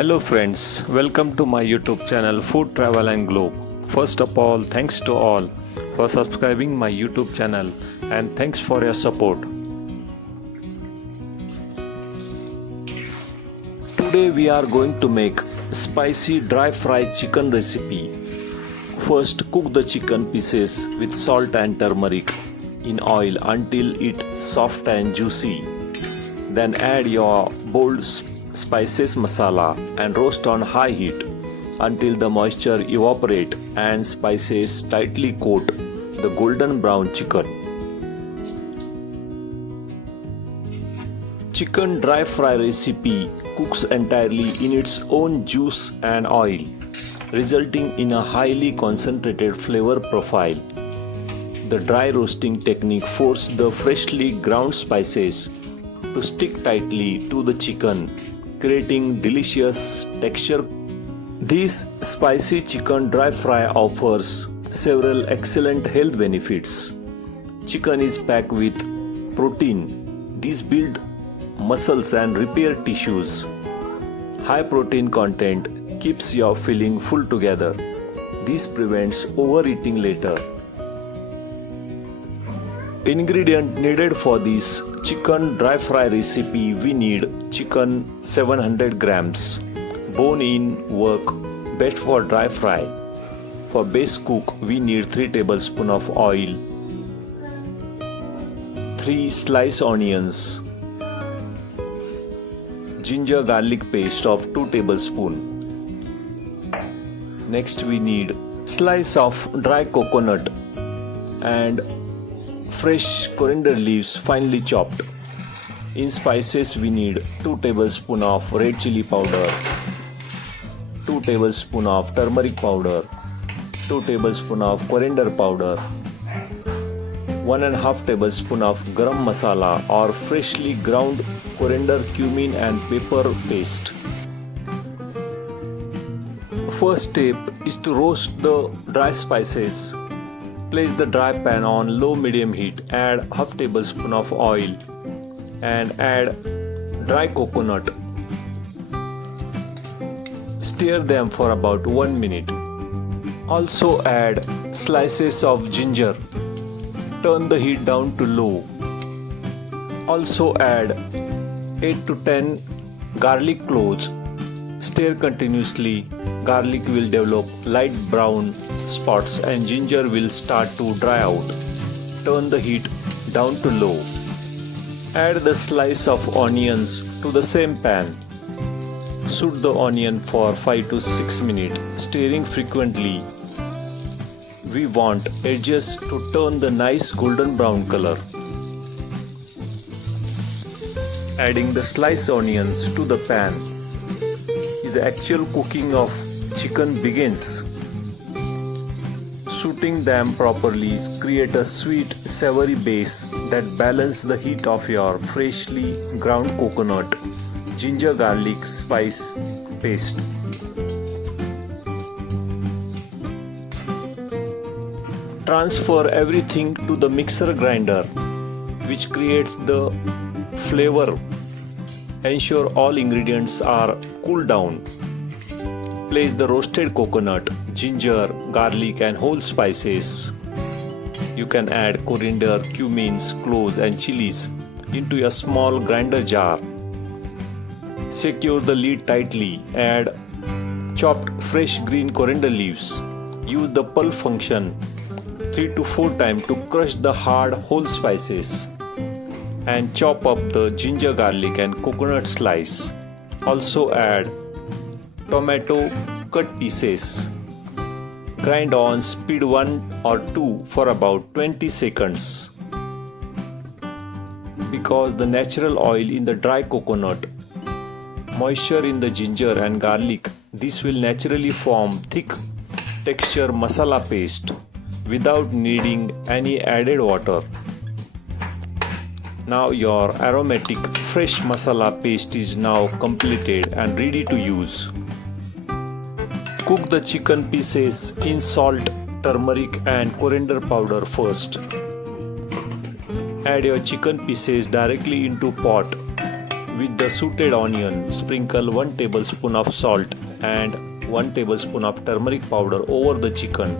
Hello friends, welcome to my YouTube channel Food Travel and Globe. First of all, thanks to all for subscribing my YouTube channel and thanks for your support. Today we are going to make spicy dry fried chicken recipe. First cook the chicken pieces with salt and turmeric in oil until it's soft and juicy. Then add your bold spices masala and roast on high heat until the moisture evaporate and spices tightly coat the golden brown chicken. Chicken dry fry recipe cooks entirely in its own juice and oil, resulting in a highly concentrated flavor profile. The dry roasting technique forces the freshly ground spices to stick tightly to the chicken, creating delicious texture. This spicy chicken dry fry offers several excellent health benefits. Chicken is packed with protein. These build muscles and repair tissues. High protein content keeps your feeling full together. This prevents overeating later. Ingredient needed for this chicken dry fry recipe: we need chicken 700 grams, bone in work, best for dry fry. For base cook we need 3 tablespoons of oil, 3 sliced onions, ginger garlic paste of 2 tablespoons. Next we need slice of dry coconut and fresh coriander leaves finely chopped. In spices we need 2 tablespoons of red chili powder, 2 tablespoons of turmeric powder, 2 tablespoons of coriander powder, 1.5 tablespoons of garam masala or freshly ground coriander, cumin and pepper paste. First step is to roast the dry spices. Place the dry pan on low-medium heat, add half tablespoon of oil and add dry coconut. Stir them for about 1 minute. Also add slices of ginger. Turn the heat down to low. Also add 8 to 10 garlic cloves. Stir continuously. Garlic will develop light brown spots and ginger will start to dry out. Turn the heat down to low. Add the slice of onions to the same pan. Saute the onion for 5 to 6 minutes, stirring frequently. We want edges to turn the nice golden brown color. Adding the sliced onions to the pan is the actual cooking of chicken begins. Sauteing them properly create a sweet, savory base that balances the heat of your freshly ground coconut, ginger garlic spice paste. Transfer everything to the mixer grinder, which creates the flavor. Ensure all ingredients are cooled down. Place the roasted coconut, ginger, garlic and whole spices. You can add coriander, cumins, cloves and chilies into a small grinder jar. Secure the lid tightly. Add chopped fresh green coriander leaves. Use the pulp function 3 to 4 times to crush the hard whole spices. And chop up the ginger, garlic and coconut slice. Also add tomato cut pieces. Grind on speed 1 or 2 for about 20 seconds. Because the natural oil in the dry coconut, moisture in the ginger and garlic, this will naturally form thick texture masala paste without needing any added water. Now your aromatic fresh masala paste is now completed and ready to use. Cook the chicken pieces in salt, turmeric and coriander powder first. Add your chicken pieces directly into pot With the sautéed onion, sprinkle 1 tablespoon of salt and 1 tablespoon of turmeric powder over the chicken.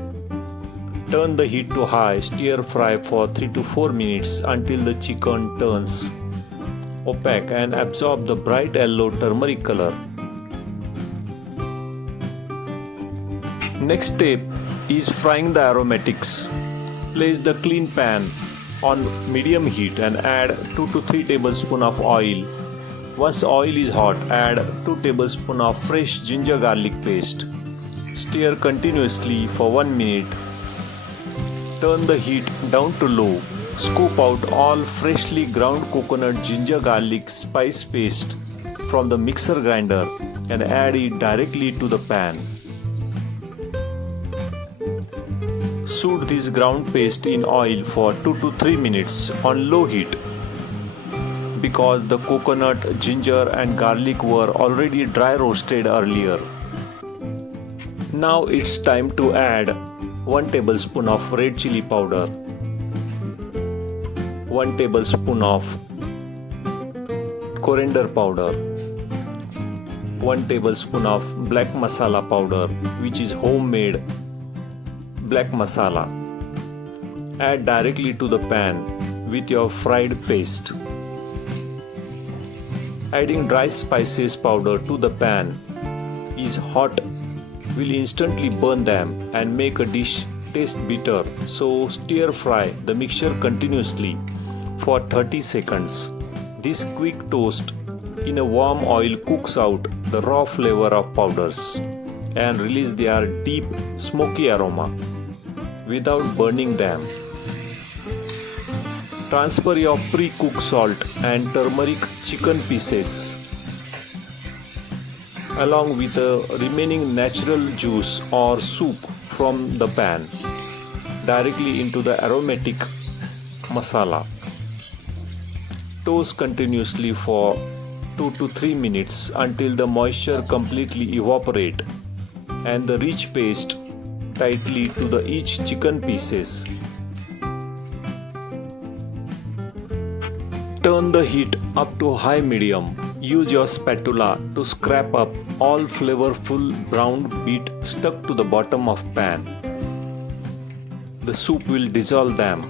Turn the heat to high, stir fry for 3 to 4 minutes until the chicken turns opaque and absorb the bright yellow turmeric color. Next step is frying the aromatics. Place the clean pan on medium heat and add 2 to 3 tablespoons of oil. Once oil is hot, add 2 tablespoons of fresh ginger garlic paste. Stir continuously for 1 minute. Turn the heat down to low. Scoop out all freshly ground coconut ginger garlic spice paste from the mixer grinder and add it directly to the pan. Soak this ground paste in oil for 2 to 3 minutes on low heat. Because the coconut, ginger and garlic were already dry roasted earlier. Now it's time to add 1 tablespoon of red chili powder, 1 tablespoon of coriander powder, 1 tablespoon of black masala powder, which is homemade black masala. Add directly to the pan with your fried paste. Adding dry spices powder to the pan is hot will instantly burn them and make a dish taste bitter, so stir fry the mixture continuously for 30 seconds. This quick toast in a warm oil cooks out the raw flavor of powders and release their deep smoky aroma without burning them. Transfer your pre-cooked salt and turmeric chicken pieces along with the remaining natural juice or soup from the pan directly into the aromatic masala. Toast continuously for 2 to 3 minutes until the moisture completely evaporates and the rich paste tightly to the each chicken pieces. Turn the heat up to high medium. Use your spatula to scrape up all flavorful brown meat stuck to the bottom of pan. The soup will dissolve them.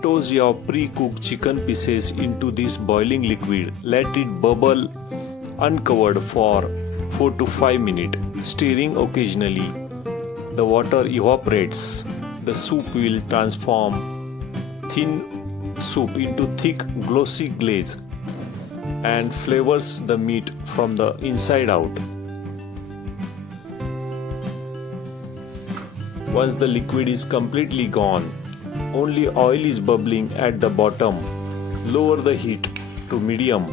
Toss your pre-cooked chicken pieces into this boiling liquid. Let it bubble uncovered for 4 to 5 minutes, stirring occasionally. The water evaporates. The soup will transform thin soup into thick glossy glaze and flavors the meat from the inside out. Once the liquid is completely gone, only oil is bubbling at the bottom. Lower the heat to medium.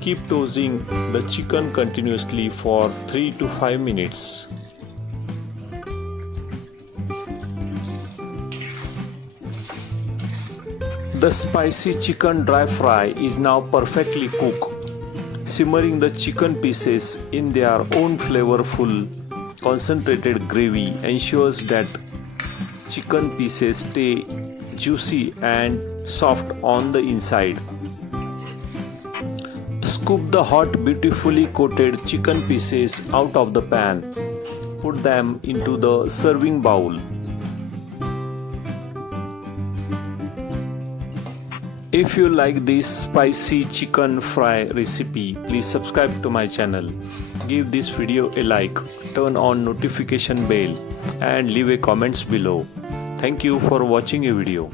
Keep toasting the chicken continuously for 3 to 5 minutes. The spicy chicken dry fry is now perfectly cooked. Simmering the chicken pieces in their own flavorful concentrated gravy ensures that chicken pieces stay juicy and soft on the inside. Scoop the hot, beautifully coated chicken pieces out of the pan. Put them into the serving bowl. If you like this spicy chicken fry recipe, please subscribe to my channel. Give this video a like, turn on notification bell and leave a comments below. Thank you for watching a video.